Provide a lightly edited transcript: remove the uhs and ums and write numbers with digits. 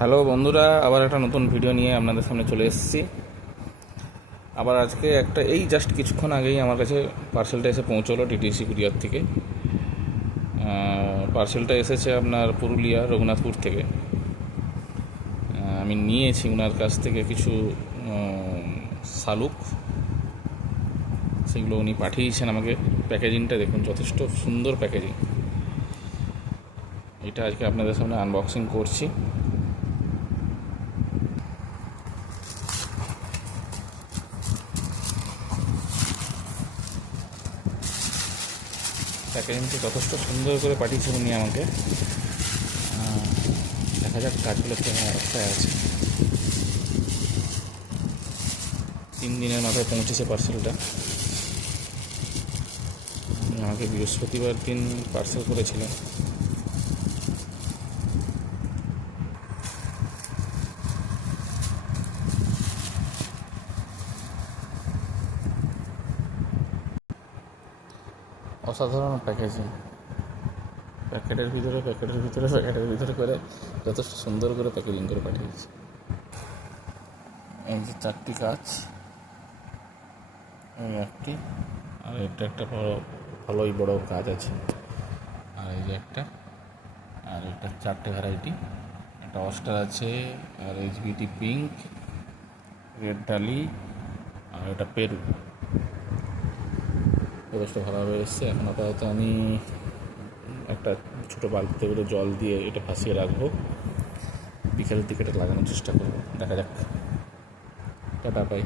Hello বন্ধুরা, আবার একটা নতুন ভিডিও নিয়ে আপনাদের সামনে চলে এসেছি। আবার আজকে এই জাস্ট কিছুক্ষণ আগেই আমার কাছে পার্সেলটা এসে পৌঁছলো ডিটিসি কুরিয়ার থেকে। পার্সেলটা এসেছে আপনার পুরুলিয়া রঘুনাথপুর থেকে। আমি নিয়েছি ওনার কাছ থেকে কিছু শালুক, সেগুলো উনি পাঠিয়েছেন আমাকে। প্যাকেজিংটা দেখুন, যথেষ্ট সুন্দর প্যাকেজিং। এটা আজকে আপনাদের সামনে আনবক্সিং করছি। প্যাকেজিংটি যথেষ্ট সুন্দর করে পাঠিয়েছে উনি আমাকে। দেখা যাক কাজগুলো কেমন অবস্থায় আছে। 3 দিনের মাথায় পৌঁছেছে পার্সেলটা। আমাকে বৃহস্পতিবার দিন পার্সেল করেছিলেন। অসাধারণ প্যাকেজিং। প্যাকেটের ভিতরে করে যথেষ্ট সুন্দর করে প্যাকেজিং করে পাঠিয়েছে। এই যে 4টি কাজ, এই একটি, আর এটা একটা ভালোই বড় কাজ আছে, আর এই যে একটা, আর এটা 4টে ভ্যারাইটি। একটা অস্টার আছে, আর এইচবিটি পিঙ্ক, রেড ডালি, আর এটা পেরু। যথেষ্ট ভালোভাবে এসছে। এখন আপাতত আমি একটা ছোটো বালতিতে করে জল দিয়ে এটা ভাসিয়ে রাখবো। বিকেলের দিকে এটা লাগানোর চেষ্টা করবো, দেখা যাক। Ta ta, by.